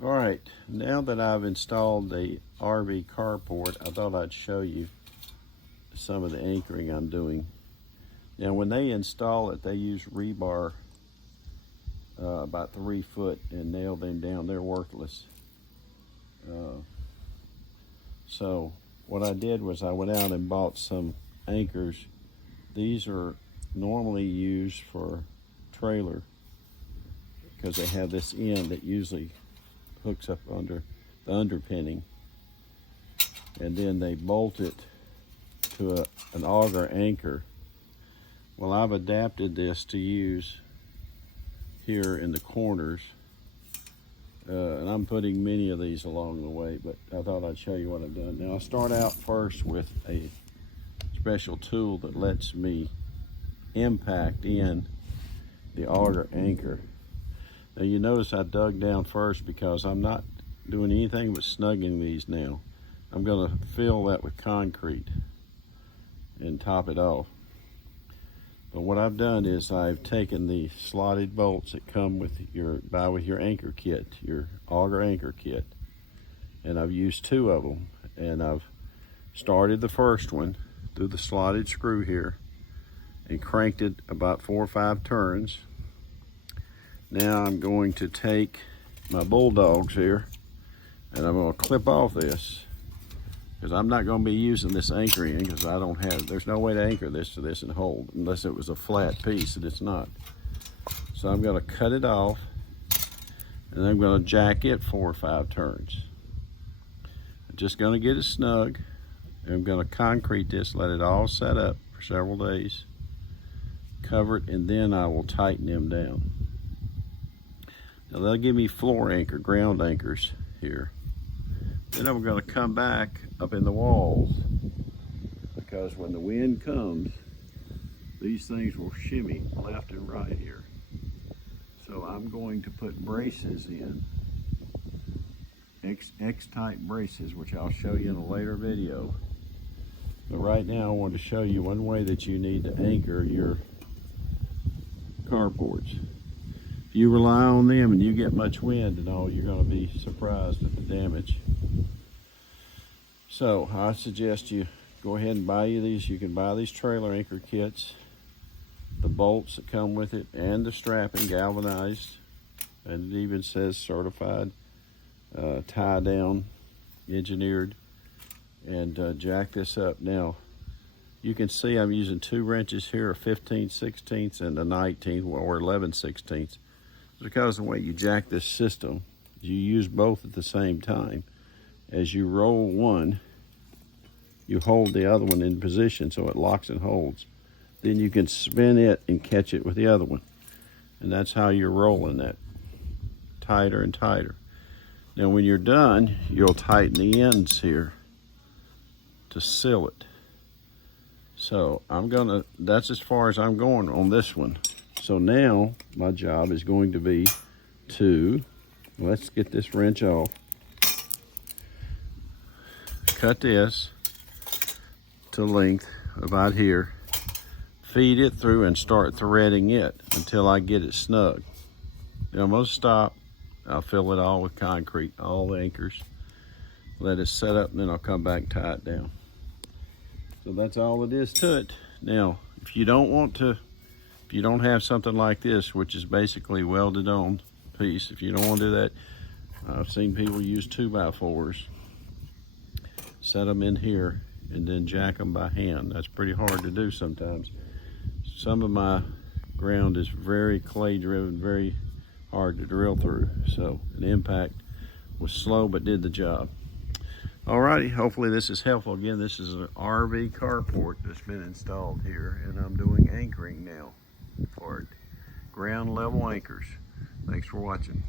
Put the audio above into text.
All right, now that I've installed the RV carport, I thought I'd show you some of the anchoring I'm doing. Now, when they install it, they use rebar about 3 foot and nail them down. They're worthless. So what I did was I went out and bought some anchors. These are normally used for trailer because they have this end that usually hooks up under the underpinning, and then they bolt it to an auger anchor. Well, I've adapted this to use here in the corners, and I'm putting many of these along the way, but I thought I'd show you what I've done. Now, I start out first with a special tool that lets me impact in the auger anchor. Now, you notice I dug down first because I'm not doing anything but snugging these now. I'm going to fill that with concrete and top it off. But what I've done is I've taken the slotted bolts that come with your anchor kit, your auger anchor kit, and I've used 2 of them. And I've started the first one through the slotted screw here and cranked it about 4 or 5 turns. Now I'm going to take my bulldogs here and I'm going to clip off this, because I'm not going to be using this anchoring because there's no way to anchor this to this and hold unless it was a flat piece, and it's not. So I'm going to cut it off and I'm going to jack it 4 or 5 turns. I'm just going to get it snug. I'm going to concrete this, let it all set up for several days, cover it, and then I will tighten them down. Now they'll give me floor anchor, ground anchors here. Then I'm going to come back up in the walls, because when the wind comes, these things will shimmy left and right here. So I'm going to put braces in, X-type braces, which I'll show you in a later video. But right now I want to show you one way that you need to anchor your carports. If you rely on them and you get much wind and all, you're going to be surprised at the damage. So I suggest you go ahead and buy you these. You can buy these trailer anchor kits, the bolts that come with it, and the strapping galvanized, and it even says certified, tie down, engineered, and jack this up. Now you can see I'm using 2 wrenches here, a 15/16 and a 19 or 11/16. Because of the way you jack this system, you use both at the same time. As you roll one, you hold the other one in position so it locks and holds. Then you can spin it and catch it with the other one. And that's how you're rolling that, tighter and tighter. Now when you're done, you'll tighten the ends here to seal it. So that's as far as I'm going on this one. So now my job is going to be to, let's get this wrench off, cut this to length about here, feed it through and start threading it until I get it snug. Then I'm going to stop. I'll fill it all with concrete, all the anchors, let it set up, and then I'll come back and tie it down. So that's all it is to it. Now, if you don't have something like this, which is basically welded on piece, if you don't want to do that, I've seen people use 2x4s, set them in here, and then jack them by hand. That's pretty hard to do sometimes. Some of my ground is very clay driven, very hard to drill through. So an impact was slow but did the job. Alrighty, hopefully this is helpful. Again, this is an RV carport that's been installed here, and I'm doing anchoring now for it. Ground level anchors. Thanks for watching.